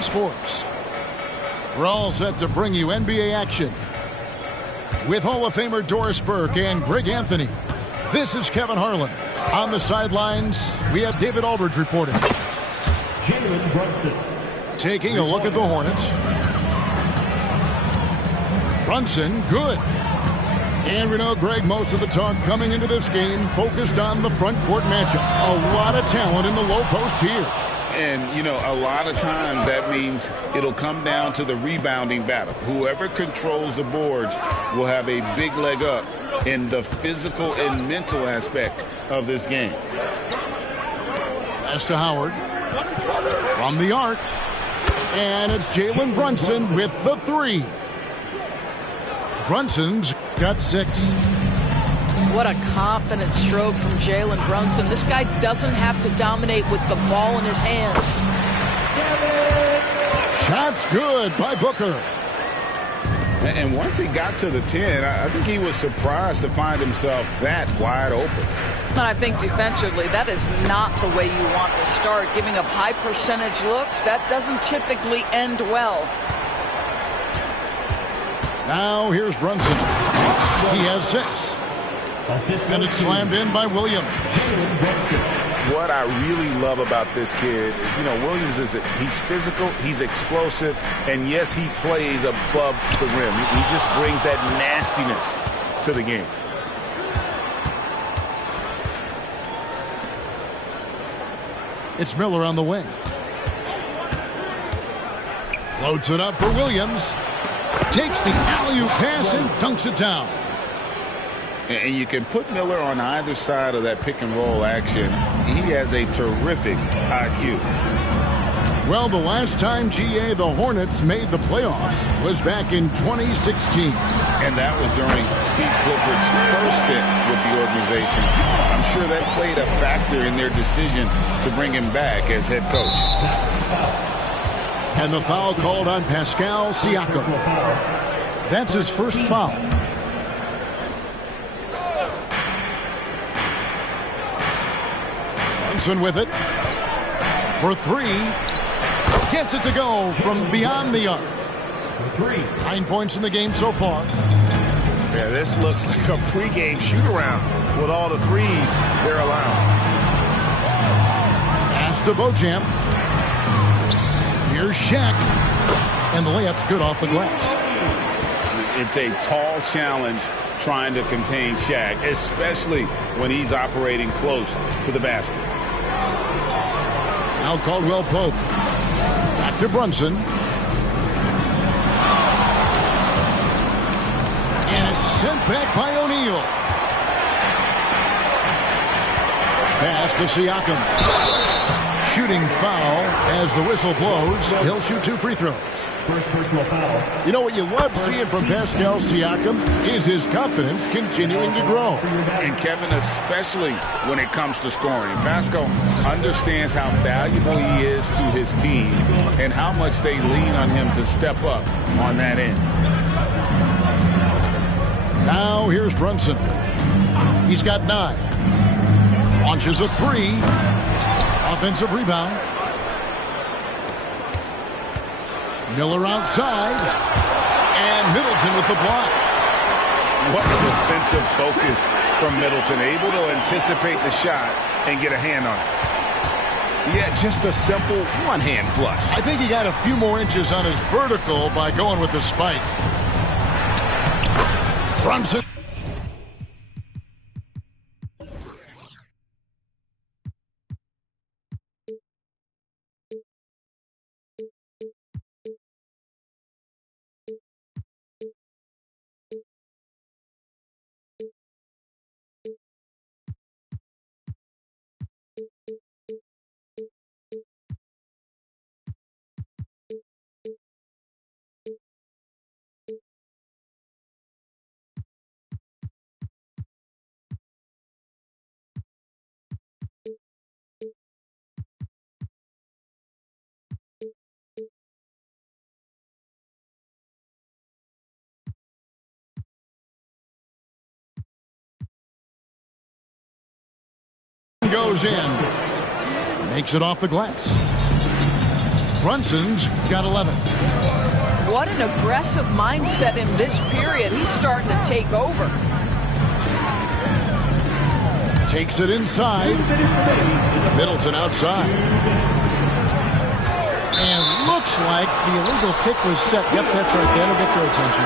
Sports. We're all set to bring you NBA action with Hall of Famer Doris Burke and Greg Anthony. This is Kevin Harlan. On the sidelines, we have David Aldridge reporting. Jalen Brunson. Taking a look at the Hornets. Brunson, good. And we know, Greg, most of the talk coming into this game focused on the front court matchup. A lot of talent in the low post here. And, you know, a lot of times that means it'll come down to the rebounding battle. Whoever controls the boards will have a big leg up in the physical and mental aspect of this game. Pass to Howard from the arc. And it's Jalen Brunson with the three. Brunson's got 6. What a confident stroke from Jalen Brunson. This guy doesn't have to dominate with the ball in his hands. Shot's good by Booker. And once he got to the 10, I think he was surprised to find himself that wide open. And I think defensively, that is not the way you want to start. Giving up high percentage looks, that doesn't typically end well. Now here's Brunson. He has 6. And it's slammed in by Williams. What I really love about this kid, you know, Williams he's physical, he's explosive, and yes, he plays above the rim. He just brings that nastiness to the game. It's Miller on the wing. Floats it up for Williams. Takes the alley-oop pass and dunks it down. And you can put Miller on either side of that pick-and-roll action. He has a terrific IQ. Well, the last time, GA, the Hornets made the playoffs was back in 2016. And that was during Steve Clifford's first stint with the organization. I'm sure that played a factor in their decision to bring him back as head coach. And the foul called on Pascal Siakam. That's his first foul. With it for 3, gets it to go from beyond the arc. 9 points in the game so far. Yeah, this looks like a pregame shoot-around with all the threes they're allowing. Pass to Bojam. Here's Shaq, and the layup's good off the glass. It's a tall challenge trying to contain Shaq, especially when he's operating close to the basket. Now Caldwell Pope. Back to Brunson. And it's sent back by O'Neal. Pass to Siakam. Shooting foul as the whistle blows. He'll shoot 2 free throws. First personal foul. You know what you love seeing from Pascal Siakam is his confidence continuing to grow. And Kevin, especially when it comes to scoring. Pascal understands how valuable he is to his team and how much they lean on him to step up on that end. Now here's Brunson. He's got 9. Launches a 3. Offensive rebound. Miller outside, and Middleton with the block. What a defensive focus from Middleton, able to anticipate the shot and get a hand on it. Yeah, just a simple one-hand flush. I think he got a few more inches on his vertical by going with the spike. Brunson. Goes in. Makes it off the glass. Brunson's got 11. What an aggressive mindset in this period. He's starting to take over. Takes it inside. Middleton outside. And looks like the illegal pick was set. Yep, that's right. That'll get their attention.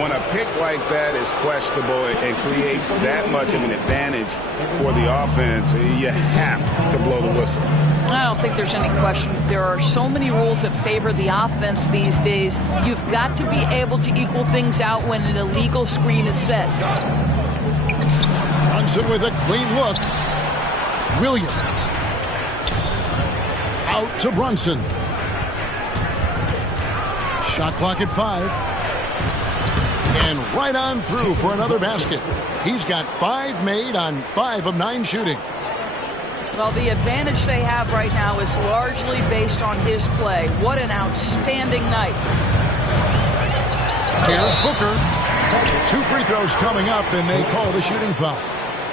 When a pick like that is questionable and creates that much of an advantage for the offense, you have to blow the whistle. I don't think there's any question. There are so many rules that favor the offense these days. You've got to be able to equal things out when an illegal screen is set. Brunson with a clean look. Williams. Out to Brunson. Shot clock at 5. And right on through for another basket. He's got 5 made on 5 of 9 shooting. Well, the advantage they have right now is largely based on his play. What an outstanding night. Here's Booker. 2 free throws coming up, and they call the shooting foul.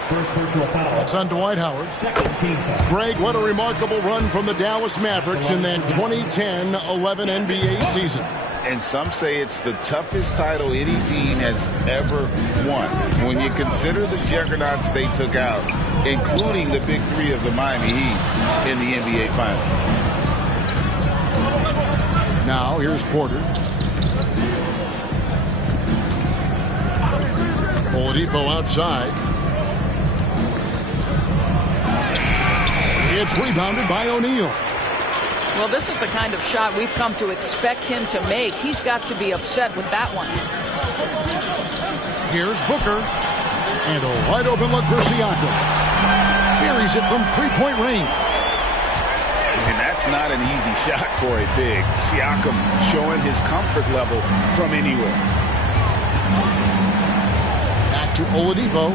First personal foul. That's on Dwight Howard. Second team foul. Greg, what a remarkable run from the Dallas Mavericks in that 2010-11 NBA season. And some say it's the toughest title any team has ever won. When you consider the juggernauts they took out, including the big 3 of the Miami Heat in the NBA Finals. Now, here's Porter. Oladipo outside. It's rebounded by O'Neal. Well, this is the kind of shot we've come to expect him to make. He's got to be upset with that one. Here's Booker. And a wide open look for Siakam. Buries it from 3-point range. And that's not an easy shot for a big. Siakam showing his comfort level from anywhere. Back to Oladipo.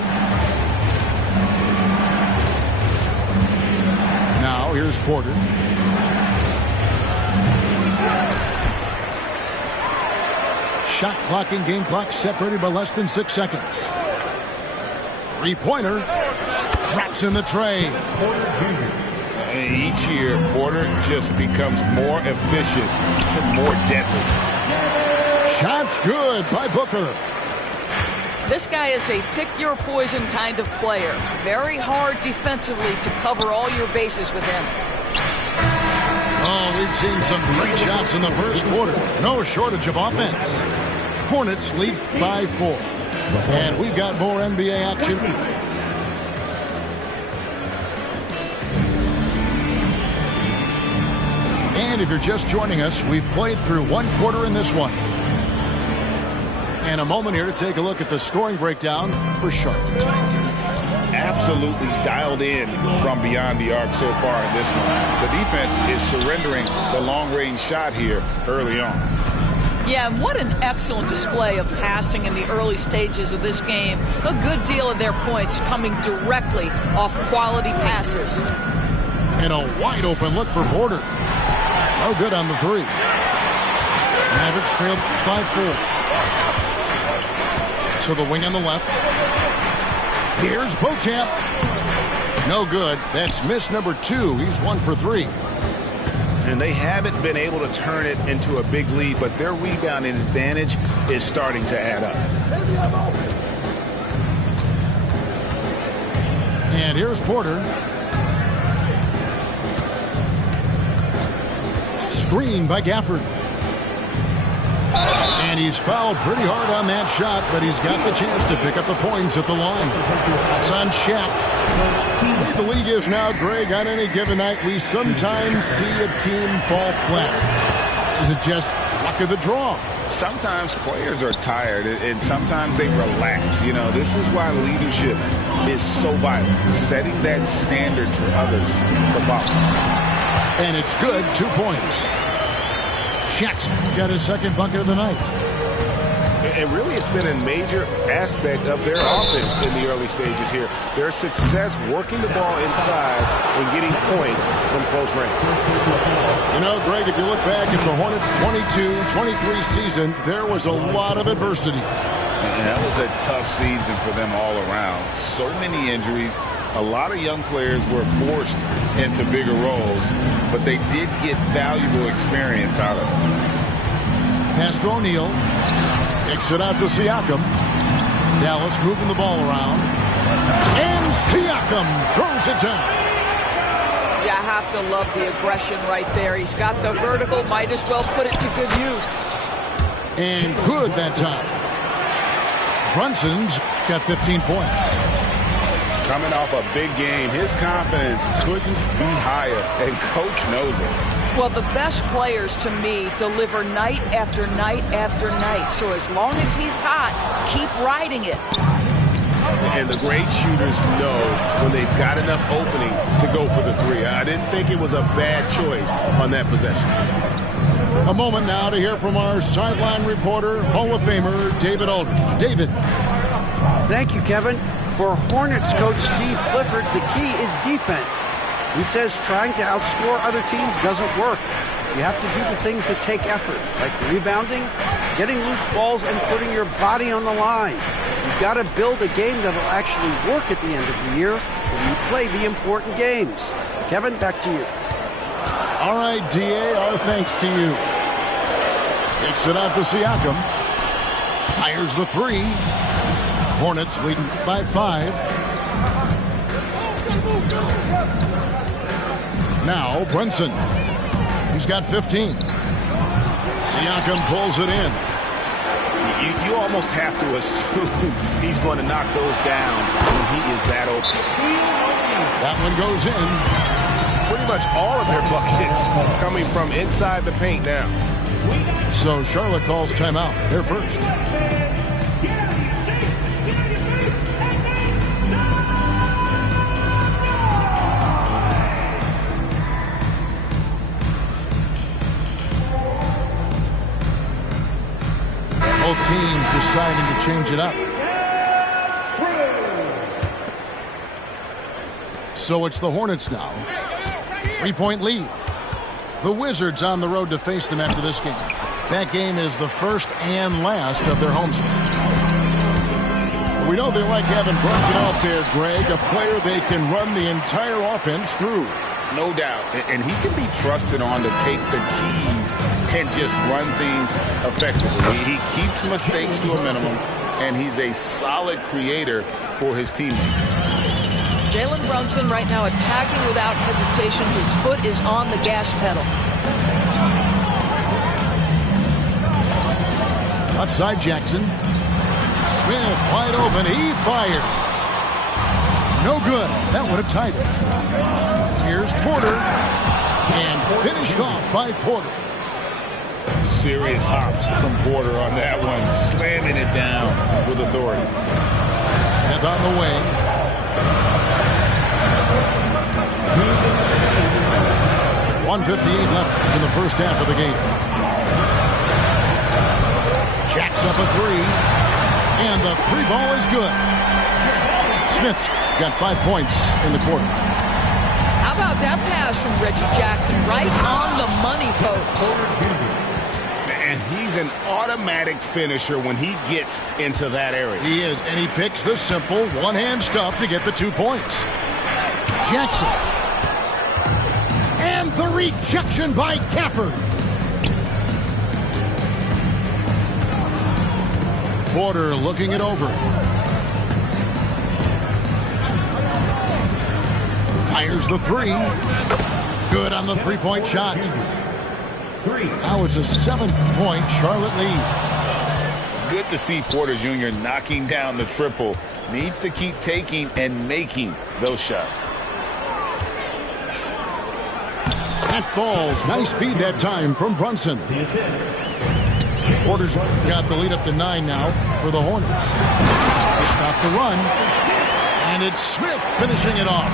Now here's Porter. Shot clock and game clock separated by less than 6 seconds. 3-pointer. Drops in the tray. Each year, Porter just becomes more efficient and more deadly. Shot's good by Booker. This guy is a pick-your-poison kind of player. Very hard defensively to cover all your bases with him. Oh, we've seen some great shots in the first quarter. No shortage of offense. Hornets lead by 4. And we've got more NBA action. And if you're just joining us, we've played through 1 quarter in this one. And a moment here to take a look at the scoring breakdown for Charlotte. Absolutely dialed in from beyond the arc so far in this one. The defense is surrendering the long-range shot here early on. Yeah, and what an excellent display of passing in the early stages of this game. A good deal of their points coming directly off quality passes. And a wide open look for Porter. No good on the 3. Mavericks trailed by 4. To the wing on the left. Here's Beauchamp. No good. That's miss number 2. He's 1 for 3. And they haven't been able to turn it into a big lead, but their rebounding advantage is starting to add up. And here's Porter. Screen by Gafford. And he's fouled pretty hard on that shot, but he's got the chance to pick up the points at the line. It's on Shaq. The league is now, Greg, on any given night, we sometimes see a team fall flat. Is it just luck of the draw? Sometimes players are tired, and sometimes they relax. You know, this is why leadership is so vital, setting that standard for others to follow. And it's good, 2 points. Shaq's got his second bucket of the night. And really, it's been a major aspect of their offense in the early stages here. Their success working the ball inside and getting points from close range. You know, Greg, if you look back at the Hornets' 22-23 season, there was a lot of adversity. And that was a tough season for them all around. So many injuries, A lot of young players were forced into bigger roles, but they did get valuable experience out of it. Pass to O'Neal. Kicks it out to Siakam. Dallas moving the ball around. And Siakam throws it down. Yeah, I have to love the aggression right there. He's got the vertical, might as well put it to good use. And good that time. Brunson's got 15 points. Coming off a big game, his confidence couldn't be higher, and Coach knows it. Well, the best players, to me, deliver night after night after night. So as long as he's hot, keep riding it. And the great shooters know when they've got enough opening to go for the three. I didn't think it was a bad choice on that possession. A moment now to hear from our sideline reporter, Hall of Famer David Aldridge. David. Thank you, Kevin. For Hornets coach Steve Clifford, the key is defense. He says trying to outscore other teams doesn't work. You have to do the things that take effort, like rebounding, getting loose balls, and putting your body on the line. You've got to build a game that'll actually work at the end of the year when you play the important games. Kevin, back to you. All right, D.A., our thanks to you. Takes it out to Siakam. Fires the three. Hornets leading by 5. Now Brunson. He's got 15. Siakam pulls it in. You almost have to assume he's going to knock those down when he is that open. That one goes in. Pretty much all of their buckets coming from inside the paint now. So Charlotte calls timeout. They're first. Both teams deciding to change it up. So it's the Hornets now. 3-point lead. The Wizards on the road to face them after this game. That game is the first and last of their home series. We know they like having Brunson out there, Greg, a player they can run the entire offense through. No doubt. And he can be trusted on to take the keys and just run things effectively. He keeps mistakes to a minimum, and he's a solid creator for his teammates. Jalen Brunson right now attacking without hesitation. His foot is on the gas pedal. Left side, Jackson. Smith wide open. He fires. No good. That would have tied it. Here's Porter. And finished off by Porter. Serious hops from Porter on that one. Slamming it down with authority. Smith on the way. 1:58 left in the first half of the game. Jacks up a three. And the three ball is good. Smith's got 5 points in the quarter. How about that pass from Reggie Jackson? Right on the money, folks. And he's an automatic finisher when he gets into that area. He is, and he picks the simple one-hand stuff to get the 2 points. Jackson. And the rejection by Gafford. Porter looking it over. Fires the three. Good on the three-point shot. Now it's a 7-point Charlotte lead. Good to see Porter Jr. knocking down the triple. Needs to keep taking and making those shots. That falls. Nice feed that time from Brunson. Porter's got the lead up to 9 now for the Hornets. To stop the run. And it's Smith finishing it off.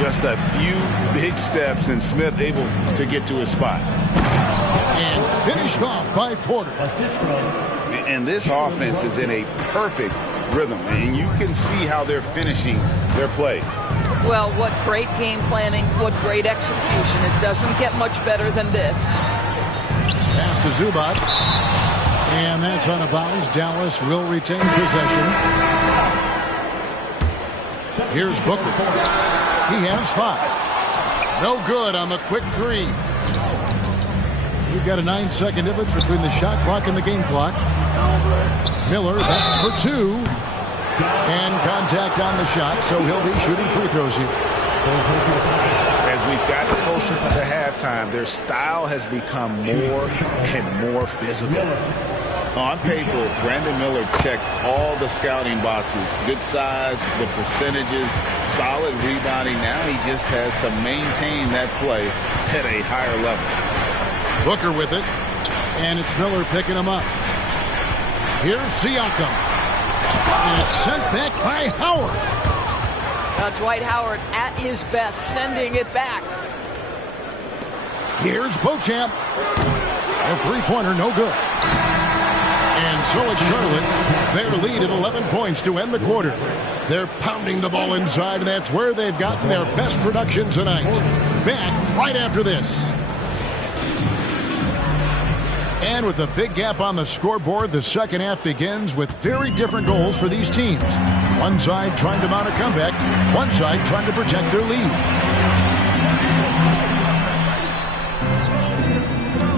Just a few big steps and Smith able to get to his spot. And finished off by Porter. And this offense is in a perfect rhythm. And you can see how they're finishing their plays. Well, what great game planning, what great execution. It doesn't get much better than this. Pass to Zubac. And that's out of bounds. Dallas will retain possession. Here's Booker. He has 5. No good on the quick 3. We've got a 9-second difference between the shot clock and the game clock. Miller, that's for 2. And contact on the shot, so he'll be shooting free throws here. As we've gotten closer to halftime, their style has become more and more physical. On paper, Brandon Miller checked all the scouting boxes. Good size, the percentages, solid rebounding. Now he just has to maintain that play at a higher level. Booker with it, and it's Miller picking him up. Here's Siakam. And it's sent back by Howard. Dwight Howard at his best, sending it back. Here's Beauchamp. A three-pointer, no good. And so it's Charlotte. Their lead at 11 points to end the quarter. They're pounding the ball inside, and that's where they've gotten their best production tonight. Back right after this. And with a big gap on the scoreboard, the second half begins with very different goals for these teams. One side trying to mount a comeback, one side trying to protect their lead.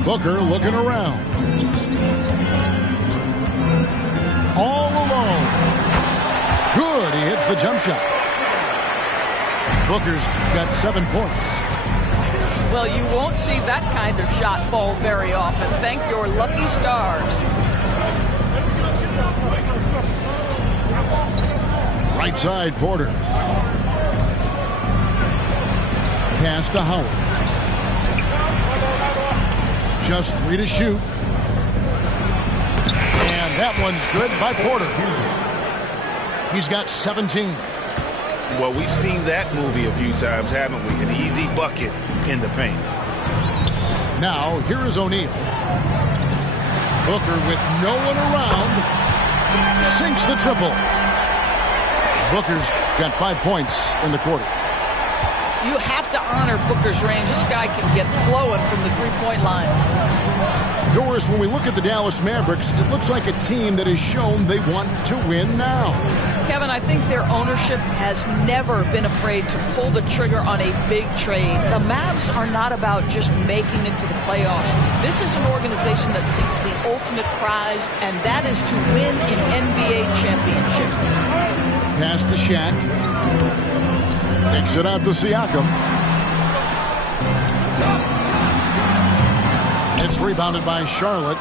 Booker looking around. All alone. Good, he hits the jump shot. Booker's got 7 points. Well, you won't see that kind of shot fall very often. Thank your lucky stars. Right side, Porter. Pass to Howard. Just 3 to shoot. And that one's good by Porter. He's got 17. Well, we've seen that movie a few times, haven't we? An easy bucket in the paint. Now, here is O'Neal. Booker with no one around. Sinks the triple. Booker's got 5 points in the quarter. You have to honor Booker's range. This guy can get flowing from the three-point line. Doris, when we look at the Dallas Mavericks, it looks like a team that has shown they want to win now. Kevin, I think their ownership has never been afraid to pull the trigger on a big trade. The Mavs are not about just making it to the playoffs. This is an organization that seeks the ultimate prize, and that is to win an NBA championship. Pass to Shaq. Takes it out to Siakam. It's rebounded by Charlotte.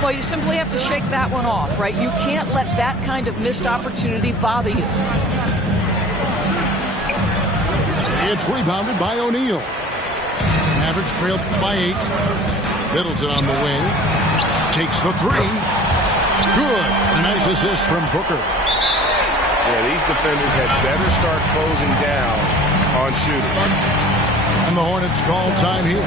Well, you simply have to shake that one off, right? You can't let that kind of missed opportunity bother you. It's rebounded by O'Neal. Mavericks trailed by 8. Middleton on the wing. Takes the 3. Good. A nice assist from Booker. Yeah, these defenders had better start closing down on shooting. And the Hornets call time here.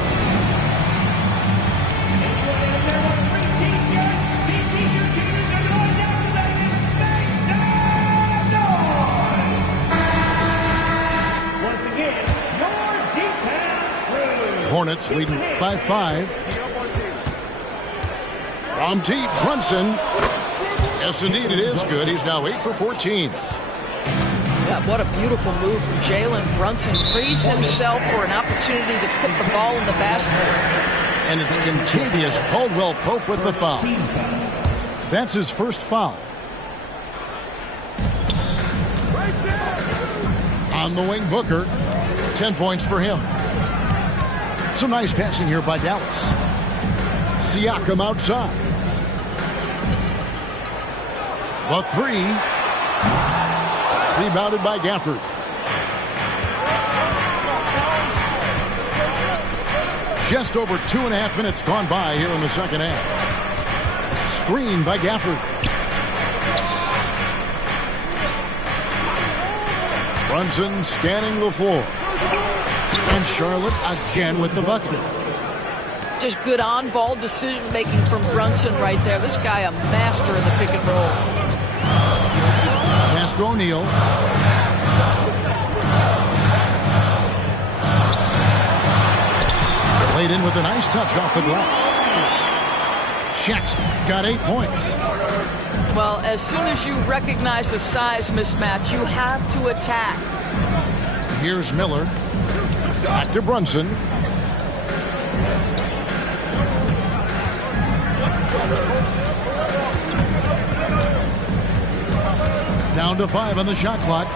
Hornets leading by 5. From deep, Brunson. Yes, indeed, it is good. He's now 8 for 14. Yeah, what a beautiful move from Jalen Brunson. Frees himself for an opportunity to put the ball in the basket. And it's Contavious Caldwell-Pope with the foul. That's his first foul. On the wing, Booker. 10 points for him. Some nice passing here by Dallas. Siakam outside. The 3. Rebounded by Gafford. Just over 2.5 minutes gone by here in the second half. Screen by Gafford. Brunson scanning the floor. And Charlotte again with the bucket. Just good on-ball decision-making from Brunson right there. This guy a master in the pick and roll. Pass to O'Neal. Played in with a nice touch off the glass. Shaq's got 8 points. Well, as soon as you recognize the size mismatch, you have to attack. Here's Miller. Back to Brunson. Down to 5 on the shot clock.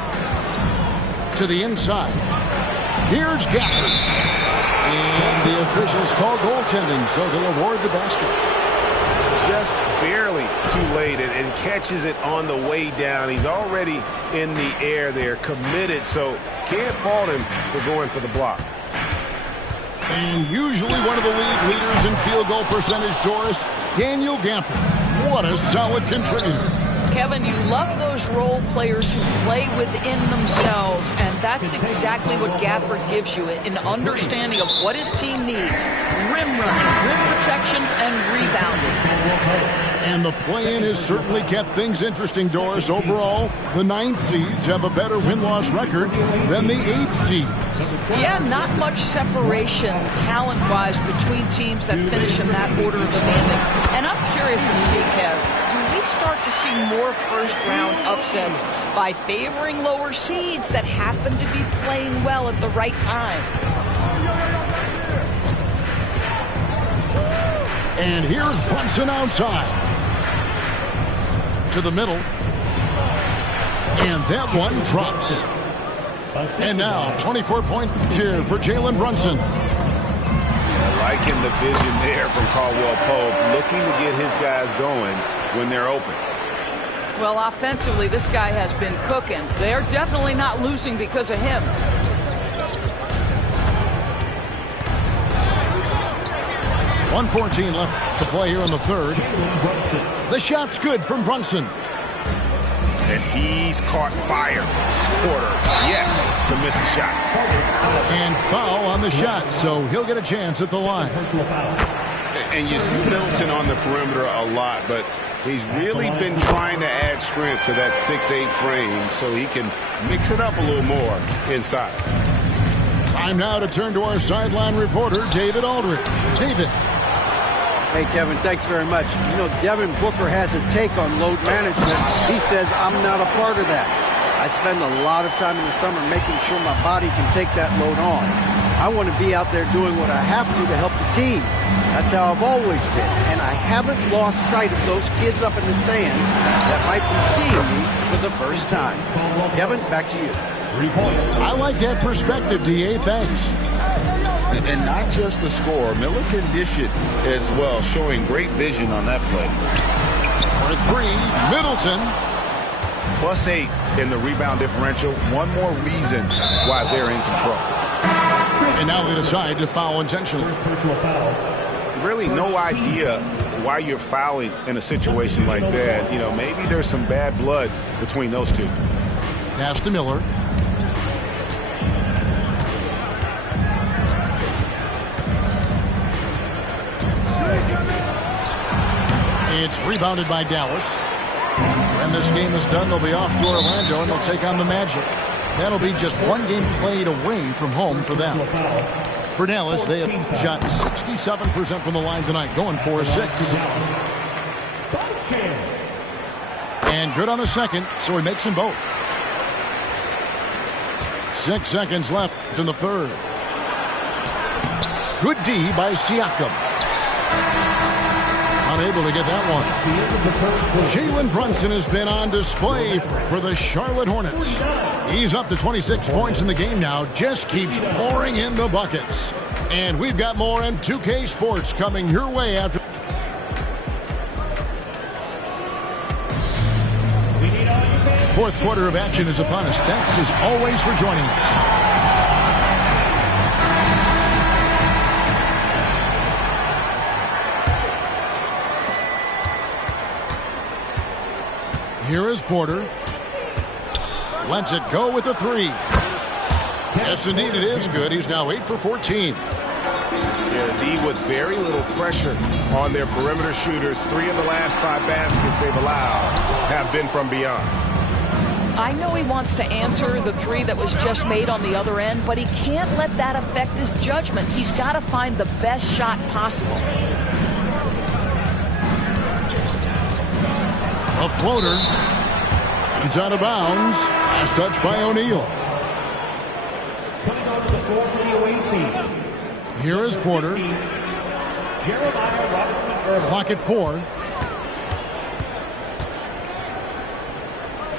To the inside. Here's Gafford. And the officials call goaltending, so they'll award the basket. Just barely too late and catches it on the way down. He's already in the air there, committed, so can't fault him for going for the block. And usually one of the league leaders in field goal percentage, Doris, Daniel Gafford. What a solid contributor. Kevin, you love those role players who play within themselves, and that's exactly what Gafford gives you, an understanding of what his team needs. Rim running, rim protection, and rebounding. And the play-in has certainly kept things interesting, Doris. Overall, the 9th seeds have a better win-loss record than the 8th seeds. Yeah, not much separation talent-wise between teams that finish in that order of standing. And I'm curious to see, Kev, do we start to see more first-round upsets by favoring lower seeds that happen to be playing well at the right time? And here's Brunson outside. To the middle. And that one drops. And now 24 points here for Jalen Brunson. Liking the vision there from Caldwell Pope, looking to get his guys going when they're open. Well, offensively, this guy has been cooking. They're definitely not losing because of him. .114 left to play here in the third. The shot's good from Brunson. And he's caught fire. Quarter yet to miss a shot. And foul on the shot, so he'll get a chance at the line. And you see Middleton on the perimeter a lot, but he's really been trying to add strength to that 6'8" frame so he can mix it up a little more inside. Time now to turn to our sideline reporter, David Aldridge. David. Hey, Kevin, thanks very much. You know, Devin Booker has a take on load management. He says, I'm not a part of that. I spend a lot of time in the summer making sure my body can take that load on. I want to be out there doing what I have to help the team. That's how I've always been. And I haven't lost sight of those kids up in the stands that might be seeing me for the first time. Kevin, back to you. I like that perspective, D.A. Thanks. And not just the score. Miller can dish it as well, showing great vision on that play. For 3, Middleton. +8 in the rebound differential. One more reason why they're in control. And now they decide to foul intentionally. Really no idea why you're fouling in a situation like that. You know, maybe there's some bad blood between those two. Pass to Miller. It's rebounded by Dallas. When this game is done, they'll be off to Orlando, and they'll take on the Magic. That'll be just one game played away from home for them. For Dallas, they have shot 67% from the line tonight, going 4-6. And good on the second, so he makes them both. 6 seconds left in the third. Good D by Siakam. Unable to get that one. Jalen Brunson has been on display for the Charlotte Hornets. He's up to 26 points in the game now. Just keeps pouring in the buckets. And we've got more M2K Sports coming your way after. Fourth quarter of action is upon us. Thanks as always for joining us. Here is Porter. Lets it go with the 3. Yes, indeed, it is good. He's now 8 for 14. Yeah, D with very little pressure on their perimeter shooters. 3 of the last 5 baskets they've allowed have been from beyond. I know he wants to answer the 3 that was just made on the other end, but he can't let that affect his judgment. He's got to find the best shot possible. A floater. It's out of bounds. Last touch by O'Neal. Coming onto the floor for the away team. Here is Porter. Jeremiah Robinson-Earl. Clock at 4.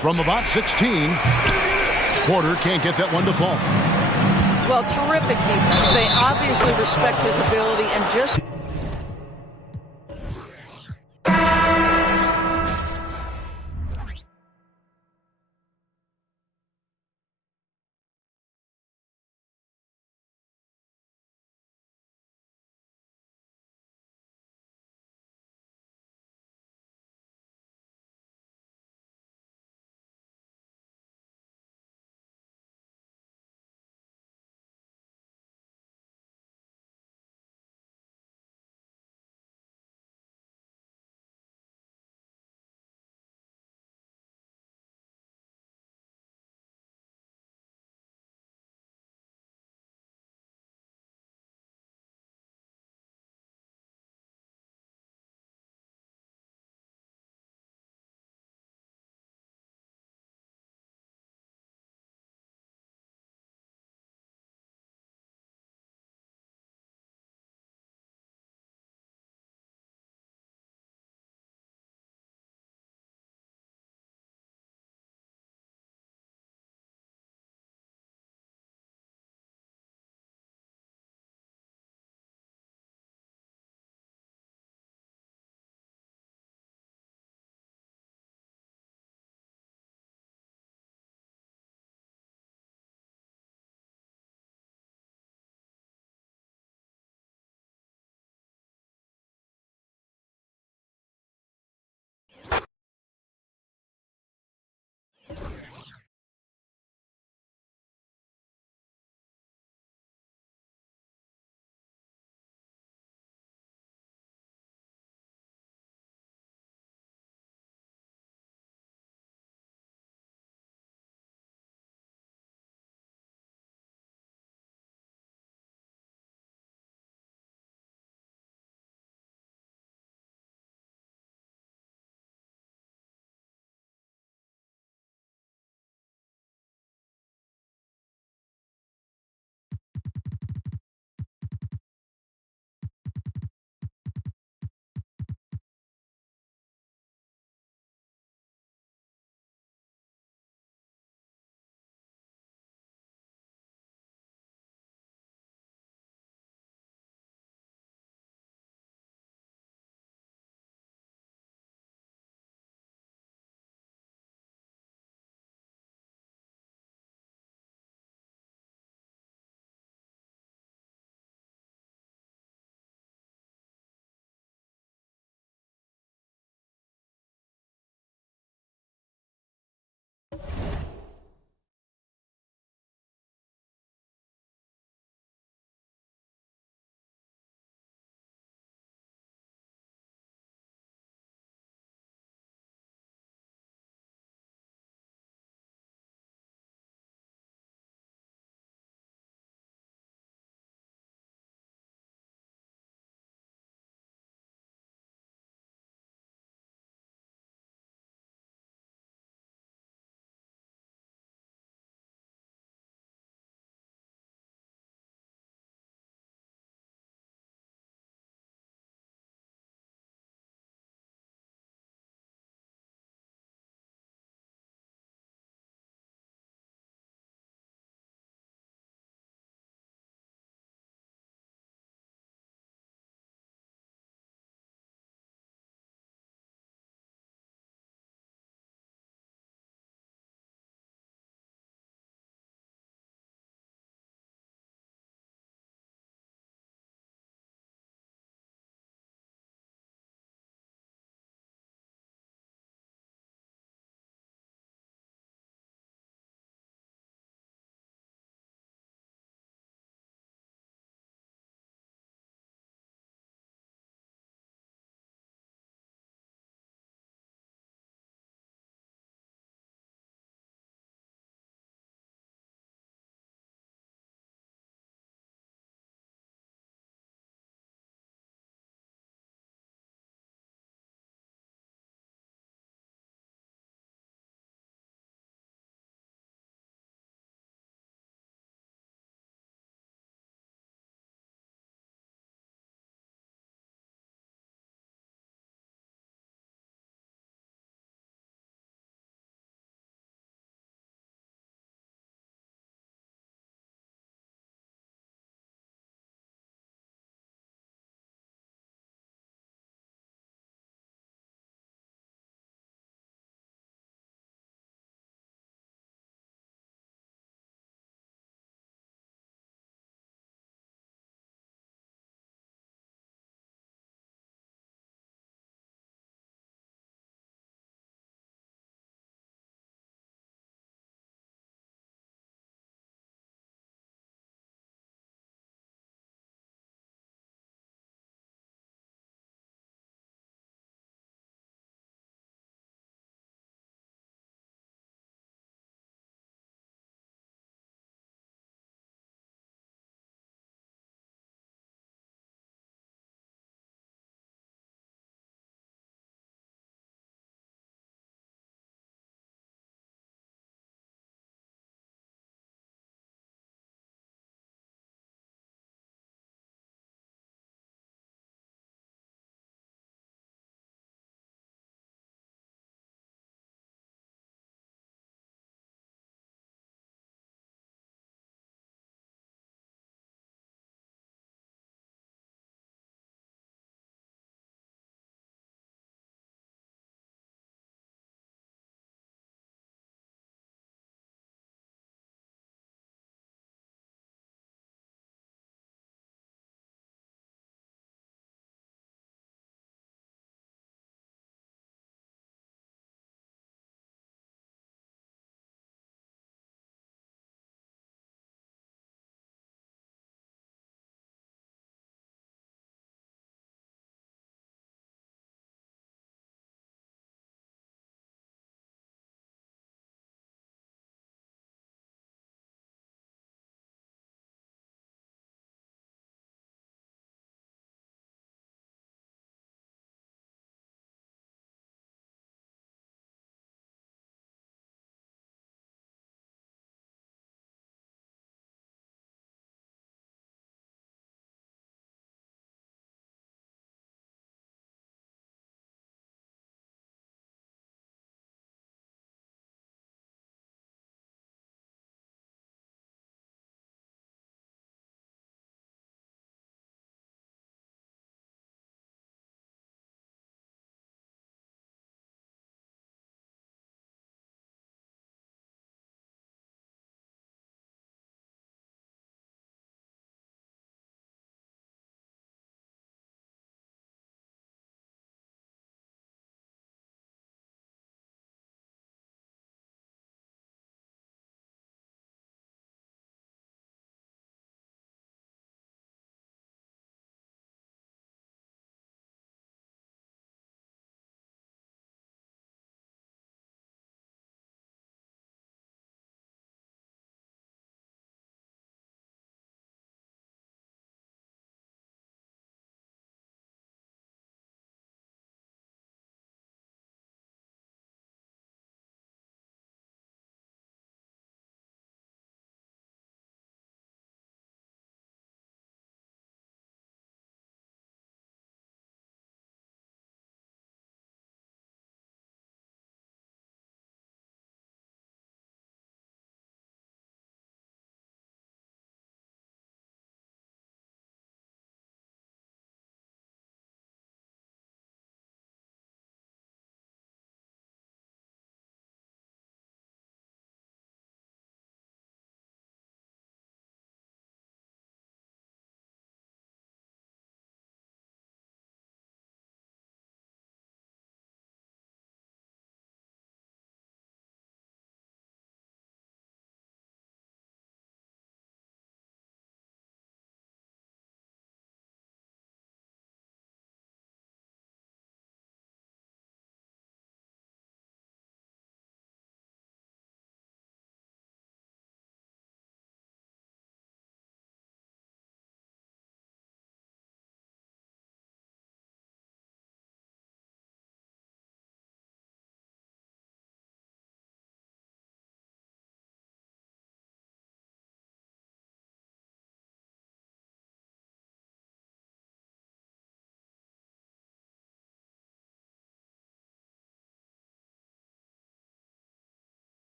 From about 16. Porter can't get that one to fall. Well, terrific defense. They obviously respect his ability and just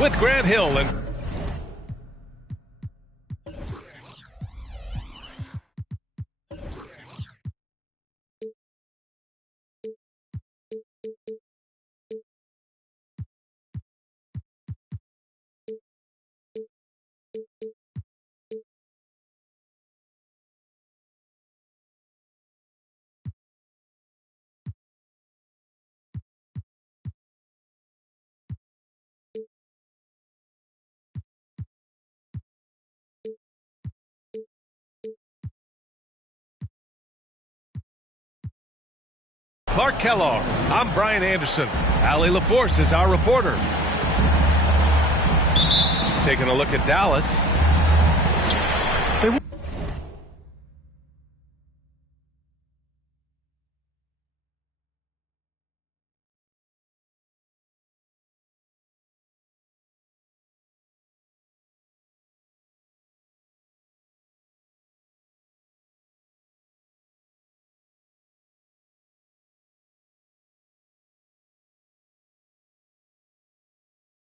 with Grant Hill and Clark Kellogg. I'm Brian Anderson. Allie LaForce is our reporter. Taking a look at Dallas.